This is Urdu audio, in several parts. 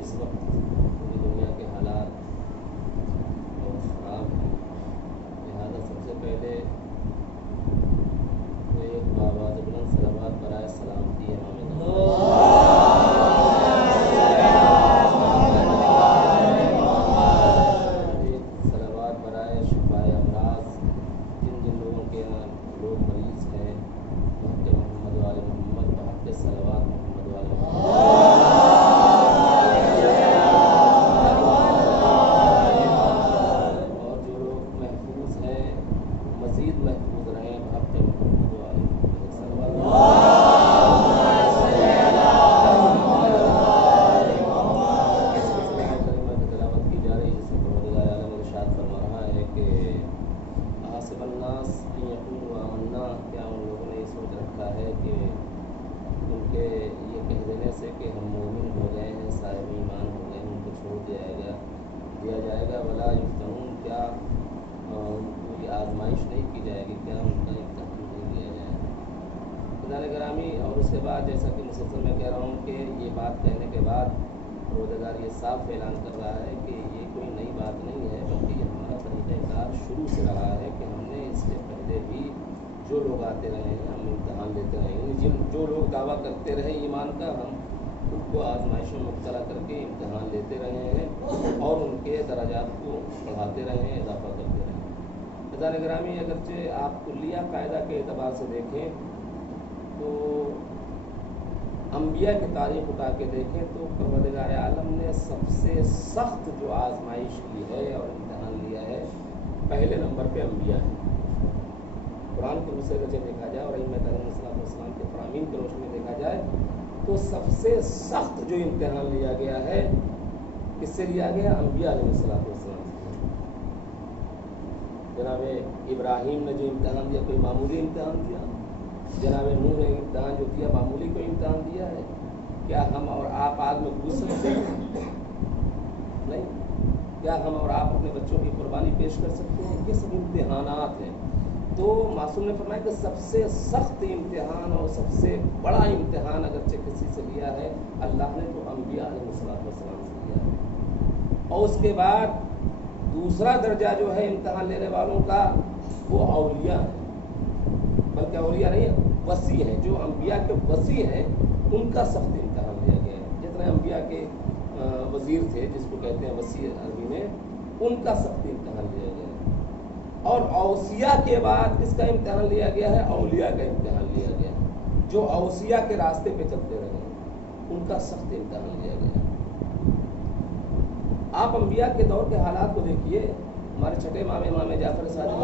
اس وقت پوری دنیا کے حالات بہت خراب ہیں، لہٰذا سب سے پہلے وہ ایک بآواز بلند صلوات برائے سلامتی امام صلوات برائے شفائے امراض، جن جن لوگوں کے یہاں لوگ مریض ہیں، بحق محمد وآل محمد، بحق صلوات محمد وآل محمد، اور جو لوگ محفوظ ہیں مزید محفوظ رہیں بحق محمد وآل محمد صلوات تلاوت کی جا رہی، جس میں پروردگار عالم ارشاد فرما رہا ہے کہ حسب الناس ان یقولوا آمنا، کیا ان لوگوں نے یہ سوچ رکھا ہے کہ ان کے یہ کہہ دینے سے کہ ہم مومن ہو گئے ہیں، صاحب ایمان ہو گئے ہیں، ان کو چھوڑ دیا جائے گا، ولا یفتنون، کیا کوئی آزمائش نہیں کی جائے گی، کیا ان کا امتحان نہیں لیا جائے گا؟ خداوند گرامی، اور اس کے بعد جیسا کہ مسلسل میں کہہ رہا ہوں کہ یہ بات کہنے کے بعد پروردگار یہ صاف اعلان کر رہا ہے کہ یہ کوئی نئی بات نہیں ہے، بلکہ یہ ہمارا طریقہ کار شروع سے رہا ہے کہ ہم نے اس سے پہلے بھی جو لوگ آتے رہے ہیں ہم امتحان لیتے رہے ہیں، جو لوگ دعویٰ کرتے رہے ایمان کا، ہم ان کو آزمائشوں میں مبتلا کر کے امتحان لیتے رہے ہیں اور ان کے درجات کو بڑھاتے رہے ہیں، اضافہ کرتے رہے ہیں۔ خداوند گرامی، اگرچہ آپ کلیہ قاعدہ کے اعتبار سے دیکھیں تو انبیاء کی تاریخ اٹھا کے دیکھیں تو پروردگار عالم نے سب سے سخت جو آزمائش کی ہے اور امتحان لیا ہے، پہلے نمبر پہ انبیاء ہیں۔ قرآن کے روح سے دیکھا جائے اور ائمہ علیہ السلام کے فرامین کی روشنی میں دیکھا جائے تو سب سے سخت جو امتحان لیا گیا ہے، کس سے لیا گیا؟ انبیاء علیہ السلام سے۔ جناب ابراہیم نے جو امتحان دیا، کوئی معمولی امتحان دیا؟ جناب نوح نے امتحان جو دیا، معمولی کوئی امتحان دیا ہے؟ کیا ہم اور آپ آگ میں کود سکتے ہیں؟ نہیں۔ کیا ہم اور آپ اپنے بچوں کی قربانی پیش کر سکتے ہیں؟ یہ سب امتحانات ہیں۔ تو معصوم نے فرمایا کہ سب سے سخت امتحان اور سب سے بڑا امتحان اگرچہ کسی سے لیا ہے، اللہ نے تو انبیاء علیہ السلام سے لیا ہے۔ اور اس کے بعد دوسرا درجہ جو ہے امتحان لینے والوں کا، وہ اولیاء ہیں، بلکہ اولیاء نہیں، وصی ہیں، جو انبیاء کے وصی ہیں ان کا سخت امتحان لیا گیا ہے۔ جتنے انبیاء کے وزیر تھے، جس کو کہتے ہیں وصی عربی میں، ان کا سخت امتحان لیا گیا ہے۔ اور اوصیاء کے بعد کس کا امتحان لیا گیا ہے؟ اولیاء کا امتحان لیا گیا ہے، جو اوصیاء کے راستے پہ چلتے رہے ان کا سخت امتحان لیا گیا ہے۔ آپ انبیاء کے دور کے حالات کو دیکھیے، ہمارے چھٹے امام جعفر صادق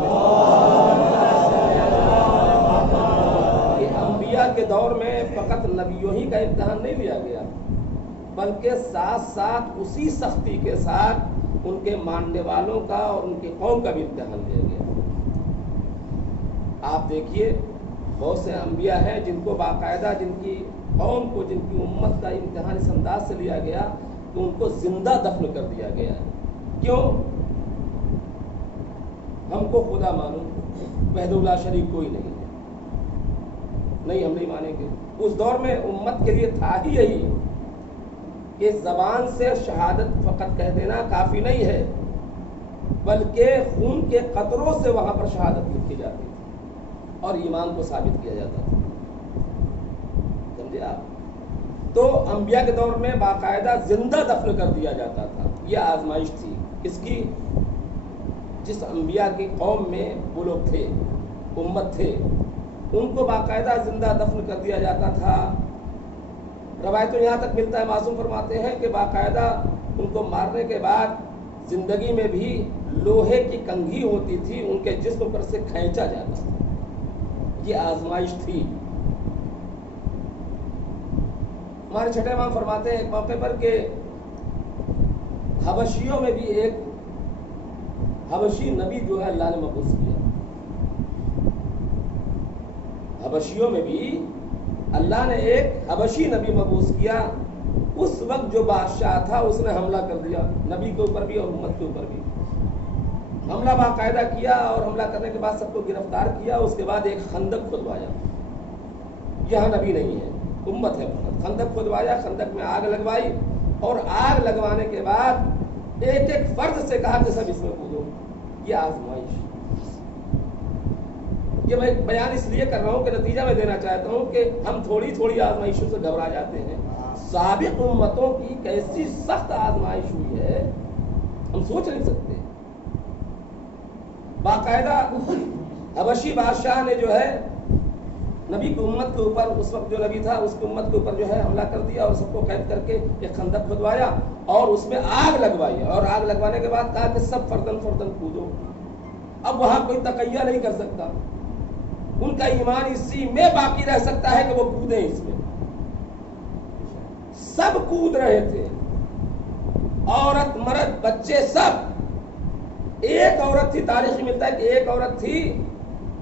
کہ انبیاء کے دور میں فقط نبیوں ہی کا امتحان نہیں لیا گیا، بلکہ ساتھ ساتھ اسی سختی کے ساتھ ان کے ماننے والوں کا اور ان کی قوم کا بھی امتحان لیا گیا۔ آپ دیکھیے بہت سے انبیاء ہیں جن کو باقاعدہ، جن کی قوم کو، جن کی امت کا امتحان اس انداز سے لیا گیا کہ ان کو زندہ دفن کر دیا گیا ہے۔ کیوں؟ ہم کو خدا مانو، وحدہ لا شریک کوئی نہیں ہے، نہیں ہم نہیں مانیں گے۔ اس دور میں امت کے لیے تھا ہی یہی کہ زبان سے شہادت فقط کہہ دینا کافی نہیں ہے، بلکہ خون کے قطروں سے وہاں پر شہادت لکھی جاتی تھی اور ایمان کو ثابت کیا جاتا تھا۔ سمجھے آپ؟ تو انبیاء کے دور میں باقاعدہ زندہ دفن کر دیا جاتا تھا۔ یہ آزمائش تھی اس کی، جس انبیاء کی قوم میں وہ لوگ تھے، امت تھے، ان کو باقاعدہ زندہ دفن کر دیا جاتا تھا۔ روایتوں یہاں تک ملتا ہے، معصوم فرماتے ہیں کہ باقاعدہ ان کو مارنے کے بعد زندگی میں بھی لوہے کی کنگھی ہوتی تھی، ان کے جسم پر سے کھینچا جاتا تھا۔ یہ آزمائش تھی۔ ہمارے چھٹے امام فرماتے ہیں ایک موقع پر کہ حبشیوں میں بھی ایک حبشی نبی جو ہے اللہ نے مبعوث کیا۔ حبشیوں میں بھی اللہ نے ایک حبشی نبی مبعوث کیا۔ اس وقت جو بادشاہ تھا اس نے حملہ کر دیا، نبی کے اوپر بھی اور امت کے اوپر بھی حملہ باقاعدہ کیا، اور حملہ کرنے کے بعد سب کو گرفتار کیا۔ اس کے بعد ایک خندق کھدوایا، یہاں نبی نہیں ہے، امت ہے، خندق کھدوایا، خندق میں آگ لگوائی اور آگ لگوانے کے بعد ایک ایک فرد سے کہا کہ سب اس میں کودو. یہ آزمائش. یہ میں بیان اس لیے کر رہا ہوں کہ نتیجہ میں دینا چاہتا ہوں کہ ہم تھوڑی تھوڑی آزمائشوں سے گھبرا جاتے ہیں. سابق امتوں کی کیسی سخت آزمائش ہوئی ہے ہم سوچ نہیں سکتے. باقاعدہ حبشی بادشاہ نے جو ہے نبی کی امت کے اوپر، اس وقت جو نبی تھا اس کی امت کے اوپر جو ہے حملہ کر دیا اور سب کو قید کر کے ایک خندق کھدوایا اور اس میں آگ لگوائی. اور آگ لگوانے کے بعد کہا کہ سب فردن فردن کودو. اب وہاں کوئی تقیہ نہیں کر سکتا. ان کا ایمان اسی میں باقی رہ سکتا ہے کہ وہ کودیں اس میں. سب کود رہے تھے، عورت مرد بچے سب. ایک عورت تھی، تاریخ میں ملتا ہے کہ ایک عورت تھی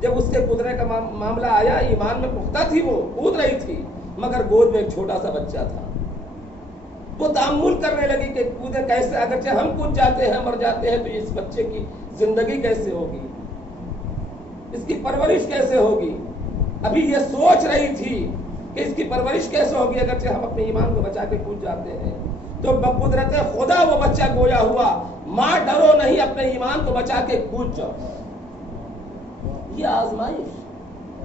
جب اس کے کودنے کا معاملہ آیا، ایمان میں پختہ تھی، وہ کود رہی تھی مگر گود میں ایک چھوٹا سا بچہ تھا. وہ تأمل کرنے لگی کہ کودے کیسے، اگرچہ ہم کود جاتے ہیں مر جاتے ہیں تو اس بچے کی زندگی کیسے ہوگی، اس کی پرورش کیسے ہوگی. ابھی یہ سوچ رہی تھی کہ اس کی پرورش کیسے ہوگی اگرچہ ہم اپنے ایمان کو بچا کے کود جاتے ہیں. تو بقدرت خدا وہ بچہ گویا ہوا. ماں ڈرو نہیں، اپنے ایمان کو بچا کے کود جاؤ. یہ آزمائش.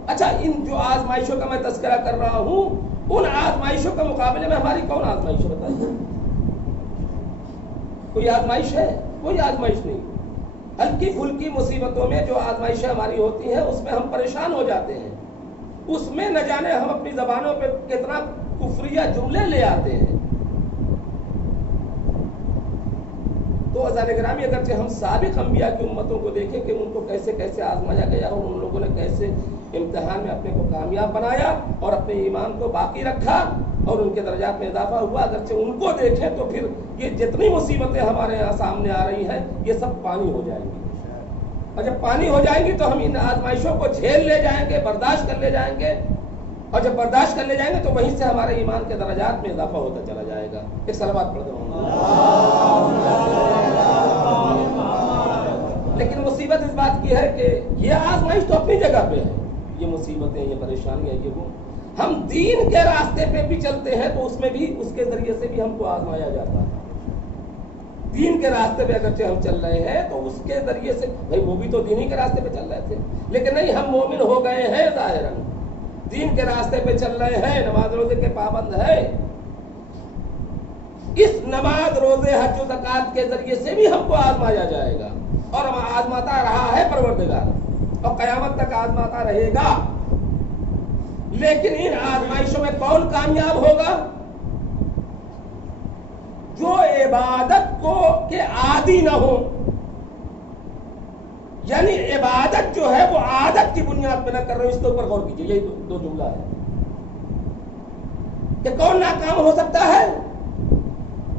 اچھا، ان جو آزمائشوں کا میں تذکرہ کر رہا ہوں، ان آزمائشوں کے مقابلے میں ہماری کون آزمائش ہے بتائیے؟ کوئی آزمائش ہے؟ کوئی آزمائش نہیں. ہلکی پھلکی مصیبتوں میں جو آزمائشیں ہماری ہوتی ہیں اس میں ہم پریشان ہو جاتے ہیں. اس میں نہ جانے ہم اپنی زبانوں پہ کتنا کفریہ جملے لے آتے ہیں. تو عزیزان گرامی، اگرچہ ہم سابق انبیاء کی امتوں کو دیکھیں کہ ان کو کیسے کیسے آزمایا گیا اور ان لوگوں نے کیسے امتحان میں اپنے کو کامیاب بنایا اور اپنے ایمان کو باقی رکھا اور ان کے درجات میں اضافہ ہوا، اگرچہ ان کو دیکھیں تو پھر یہ جتنی مصیبتیں ہمارے یہاں سامنے آ رہی ہیں یہ سب پانی ہو جائیں گی. اور جب پانی ہو جائیں گی تو ہم ان آزمائشوں کو جھیل لے جائیں گے، برداشت کر لے جائیں گے. اور جب برداشت کر لے جائیں گے تو وہیں سے ہمارے ایمان کے درجات میں اضافہ ہوتا چلا جائے گا. ایک صلوات پڑھ دو. لیکن مصیبت اس بات کی ہے کہ یہ آزمائش تو اپنی جگہ پہ ہے، یہ مصیبتیں، یہ پریشانیاں، یہ وہ ہم دین کے راستے پہ بھی چلتے ہیں تو اس میں بھی اس کے ذریعے سے بھی ہم کو آزمایا جاتا ہے. دین کے راستے پہ اگرچہ ہم چل رہے ہیں تو اس کے ذریعے سے، بھائی وہ بھی تو دینی کے راستے پہ چل رہے تھے، لیکن نہیں، ہم مومن ہو گئے ہیں ظاہراً، دین کے راستے پہ چل رہے ہیں، نماز روزے کے پابند ہیں. اس نماز روزے حج و زکات کے ذریعے سے بھی ہم کو آزمایا جائے گا اور ہم آزماتا رہا ہے پروردگار اور قیامت تک آزماتا رہے گا. لیکن ان آزمائشوں میں کون کامیاب ہوگا؟ جو عبادت کو کے عادی نہ ہو. یعنی عبادت جو ہے وہ عادت کی بنیاد پہ نہ کر رہے ہو. اس کے اوپر غور کیجیے، یہی دو جملہ ہے کہ کون ناکام ہو سکتا ہے؟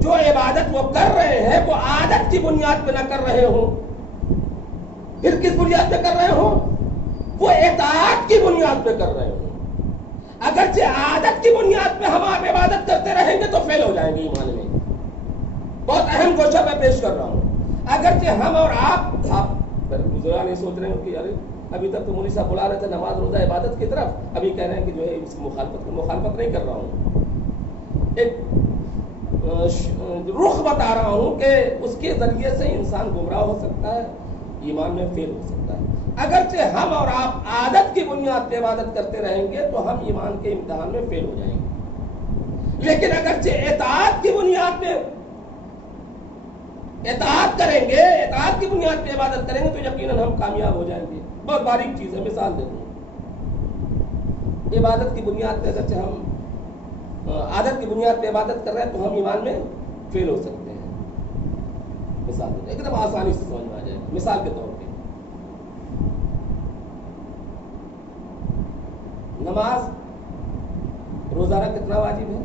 جو عبادت وہ کر رہے ہیں وہ عادت کی بنیاد پہ نہ کر رہے ہوں. پھر کس بنیاد پہ کر رہے ہوں؟ وہ اطاعت کی بنیاد پہ کر رہے ہوں. اگرچہ عادت کی بنیاد پہ ہم آپ عبادت کرتے رہیں گے تو فیل ہو جائیں گے ایمان میں. بہت اہم گوشہ میں پیش کر رہا ہوں. اگرچہ ہم اور آپ بزرگان یہ سوچ رہے ہیں کہ ارے ابھی تک تو مولوی صاحب بلا رہے تھے نماز روزہ عبادت کی طرف، ابھی کہہ رہے ہیں کہ جو ہے اس کی مخالفت نہیں کر رہا ہوں. ایک رخ بتا رہا ہوں کہ اس کے ذریعے سے انسان گمراہ ہو سکتا ہے، ایمان میں فیل ہو سکتا ہے. اگرچہ ہم اور آپ عادت کی بنیاد پہ عبادت کرتے رہیں گے تو ہم ایمان کے امتحان میں فیل ہو جائیں گے. لیکن اگرچہ اطاعت کی بنیاد پہ اطاعت کریں گے، اطاعت کی بنیاد پہ عبادت کریں گے تو یقیناً ہم کامیاب ہو جائیں گے. بہت باریک چیز ہے، مثال دے دوں. عبادت کی بنیاد پہ اگرچہ ہم عادت کی بنیاد پہ عبادت کر رہے ہیں تو ہم ایمان میں فیل ہو سکتے ہیں. مثال دے دیں، ایک دم آسانی سے سمجھ میں آ جائے. مثال کے طور پہ نماز روزانہ کتنا واجب ہے؟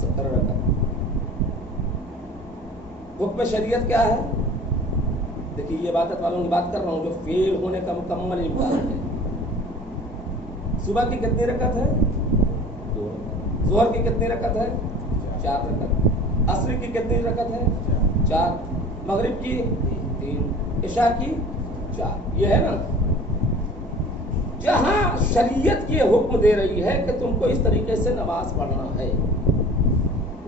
70 رکعت. حکم شریعت کیا ہے؟ دیکھیے یہ عبادت والوں کی بات کر رہا ہوں جو فیل ہونے کا مکمل امکان ہے. صبح کی کتنی رکعت ہے؟ 2. ظہر کی کتنی رکعت ہے؟ 4 رکعت. عصر کی کتنی رکعت ہے؟ 4. مغرب کی 3. عشاء کی 4. یہ ہے نا. جہاں شریعت یہ حکم دے رہی ہے کہ تم کو اس طریقے سے نماز پڑھنا ہے،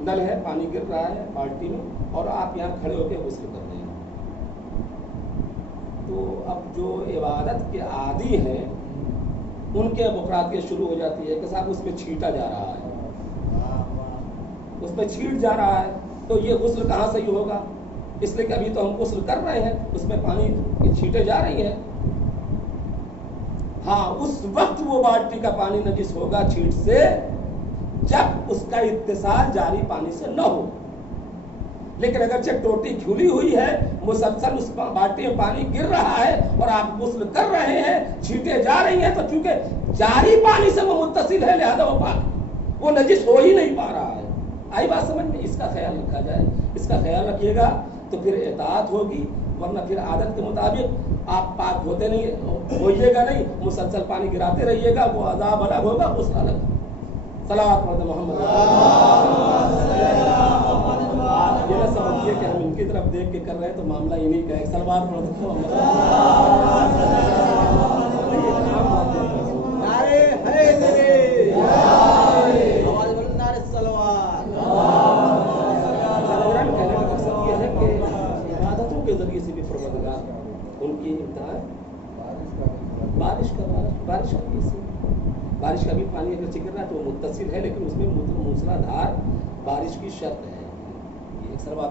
نل ہے, پانی گر رہا ہے بالٹی میں, اور آپ یہاں کھڑے ہو کے غسل کر رہے ہیں. تو اب جو عبادت کے عادی ہیں ان کے افرادیت شروع ہو جاتی ہے کہ صاحب اس میں چھینٹا جا رہا ہے, اس میں چھینٹ جا رہا ہے, تو یہ غسل کہاں صحیح ہوگا؟ اس لیے کہ ابھی تو ہم غسل کر رہے ہیں, اس میں پانی کی چھینٹیں جا رہی ہیں. ہاں, اس وقت وہ بالٹی کا پانی نجس ہوگا چھینٹ سے جب اس کا اتصال جاری پانی سے نہ ہو. لیکن اگرچہ ٹوٹی کھلی ہوئی ہے, مسلسل اس بالٹی میں پانی گر رہا ہے اور آپ غسل کر رہے ہیں, چھینٹیں جا رہی ہیں, تو چونکہ جاری پانی سے وہ متصل ہے لہذا وہ پاک, وہ نجس ہو ہی نہیں پا رہا ہے. آئی بات سمجھ میں؟ اس کا خیال رکھا جائے. اس کا خیال رکھیے گا تو پھر اطاعت ہوگی, ورنہ پھر عادت کے مطابق آپ پاک ہوتے نہیں ہوئیے گا نہیں, مسلسل پانی گراتے رہیے گا, وہ عذاب الگ ہوگا, غسل الگ. صلوات محمد. یہ نہ سمجھیے کہ ہم ان کی طرف دیکھ کے کر رہے ہیں تو معاملہ انہیں کا ہے. صلوات محمد. عبادتوں کے ذریعے سے بھی پروردگار ان کی امتحان, بارش کا بھی پانی اگر گر رہا ہے تو وہ متصل ہے, لیکن اس میں موسلا دھار بارش کی شرط ہے. یہ ایک سر بات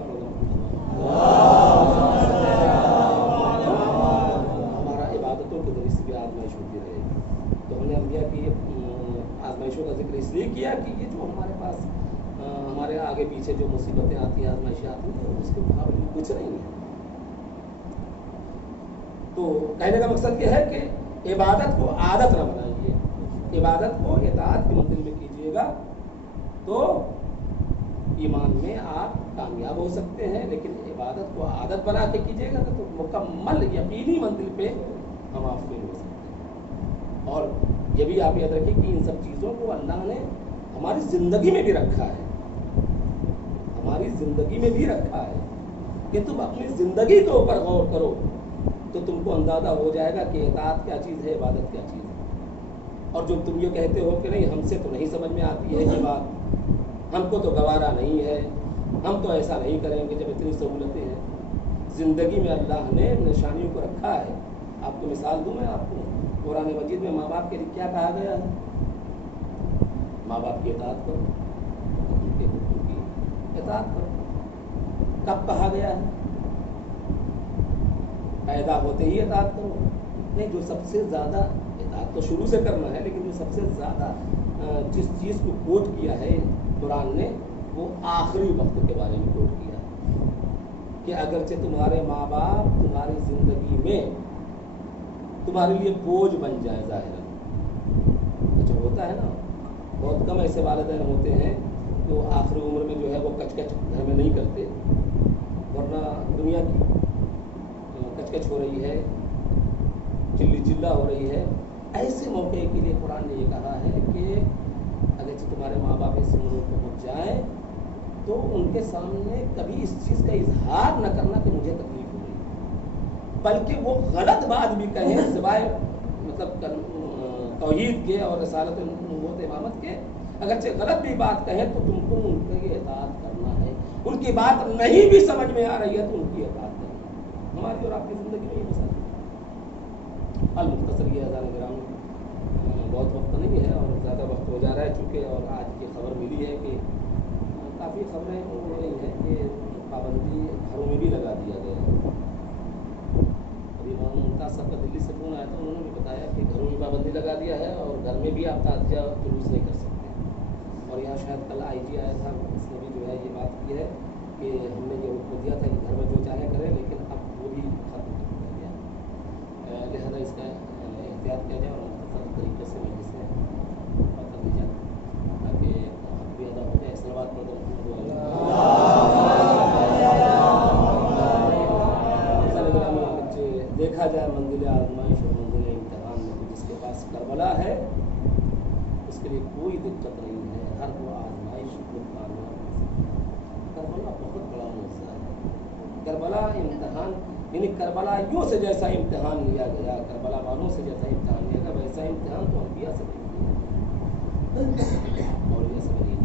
ہمارا عبادتوں کے ذریعے سے بھی آزمائش ہوتی رہے گی. تو ہم نے اب کیا کہ آزمائشوں کا ذکر اس لیے کیا کہ یہ جو ہمارے پاس ہمارے آگے پیچھے جو مصیبتیں آتی ہیں, آزمائشیں آتی ہیں, اس کے مقابلے میں کچھ نہیں ہے. تو کہنے کا مقصد یہ ہے کہ عبادت کو عادت نہ بنائیے, عبادت کو اطاعت کے منزل میں کیجیے گا تو ایمان میں آپ کامیاب ہو سکتے ہیں. لیکن عبادت کو عادت بنا کے کیجیے گا تو مکمل یقینی منزل پہ ہم آپ فیل ہو سکتے ہیں. اور یہ بھی آپ یاد رکھیں کہ ان سب چیزوں کو اللہ نے ہماری زندگی میں بھی رکھا ہے, ہماری زندگی میں بھی رکھا ہے کہ تم اپنی زندگی کے اوپر غور کرو تو تم کو اندازہ ہو جائے گا کہ اطاعت کیا چیز ہے, عبادت کیا چیز ہے. اور جب تم یہ کہتے ہو کہ نہیں ہم سے تو نہیں سمجھ میں آتی ہے یہ بات, ہم کو تو گوارا نہیں ہے, ہم تو ایسا نہیں کریں گے جب اتنی سہولتیں ہیں. زندگی میں اللہ نے نشانیوں کو رکھا ہے. آپ کو مثال دوں میں آپ کو, قرآن مجید میں ماں باپ کے لیے کیا کہا گیا ہے؟ ماں باپ کی اطاعت کرو, ان کے حقوق کی اطاعت کرو. کب کہا گیا ہے؟ پیدا ہوتے ہی اطاعت کرو. نہیں, جو سب سے زیادہ اطاعت تو شروع سے کرنا ہے, لیکن جو سب سے زیادہ جس چیز کو کوٹ کیا ہے قرآن نے وہ آخری وقت کے بارے میں کوٹ کیا کہ اگرچہ تمہارے ماں باپ تمہاری زندگی میں تمہارے لیے بوجھ بن جائے, ظاہر اچھا ہوتا ہے نا, بہت کم ایسے والدین ہوتے ہیں جو آخری عمر میں جو ہے وہ کچ کچ گھر میں نہیں کرتے, ورنہ دنیا کی کچ کچ ہو رہی ہے, چلی چلا ہو رہی ہے. ایسے موقع کے لیے قرآن نے یہ کہا ہے کہ اگرچہ تمہارے ماں باپ اس عمر کو پہنچ جائیں تو ان کے سامنے کبھی اس چیز کا اظہار نہ کرنا کہ مجھے تکلیف ہو رہی, بلکہ وہ غلط بات بھی کہیں سوائے مطلب توحید کے اور رسالت نبوت امامت کے, اگرچہ غلط بھی بات کہیں تو تم کو ان کی اطاعت کرنا ہے. ان کی بات نہیں بھی سمجھ میں آ رہی ہے تو ان کی اطاعت کرنا ہے. ہماری اور آپ کی زندگی میں یہ مسئلہ المختصر یہ اذان گرامی بہت وقت نہیں ہے اور زیادہ وقت ہو جا رہا ہے چونکہ, اور آج کی خبر ملی ہے کہ کافی خبریں ہو رہی ہیں کہ پابندی گھروں میں بھی لگا دیا گیا ہے. ابھی ممتاز صاحب کا دلی سے فون آیا تھا, انہوں نے بھی بتایا کہ گھروں میں پابندی لگا دیا ہے اور گھر میں بھی آپ تعزیہ جلوس نہیں کر سکتے. اور یہاں شاید کل آئی جی آیا تھا, اس نے بھی جو ہے یہ بات کی ہے کہ ہم نے یہ حکم دیا تھا کہ گھر میں جو چاہے کریں, لیکن اب وہ بھی ختم کر دیا. لہٰذا اس کا احتیاط کیا جائے اور مختصر طریقے سے مجلس میں کر دی جائے تاکہ حق بھی ادا ہو جائے. صلوات پڑھ دو. دیکھا جائے منزل آزمائش اور منزل امتحان میں جس کے پاس کربلا ہے اس کے لیے کوئی دقت نہیں ہے, ہر وہ آزمائش کربلا بہت بڑا موضوع ہے. کربلا امتحان یعنی کربلا یوں سے جیسا امتحان لیا گیا, کربلا والوں سے جیسا امتحان لیا گیا, ویسا امتحان تو انبیاء سے نہیں لیا, اور یہ سب نہیں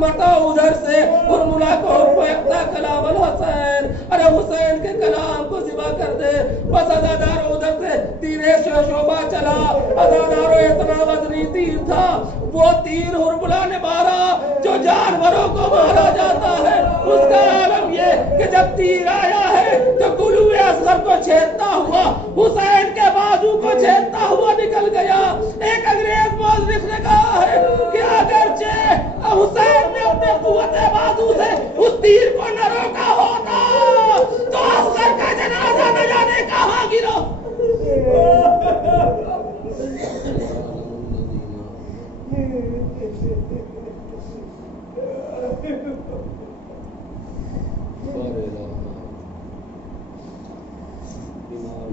مرتا ادھر سے ہرملا کو پھینکتا کلام الحسین، ارے حسین کے کلام کو ذبح کر دے. بس عزادارو ادھر سے تیرے شعبہ چلا. عزادارو اتنا وزنی تیر تھا، وہ تیر ہرملا نے مارا جو جانوروں کو مارا جاتا ہے. اس کا عالم یہ کہ جب تیر آیا ہے تو گلوئے اصغر کو چھیدتا ہوا حسین کے بازو کو چھیدتا ہوا نکل گیا. ایک انگریز مورخ نے کہا ہے کہ اگرچہ حسین نے اپنے قوت بازو سے اس تیر کو نہ روکا ہوتا تو اصغر کا جنازہ نہ جانے کہاں گرا. بیمار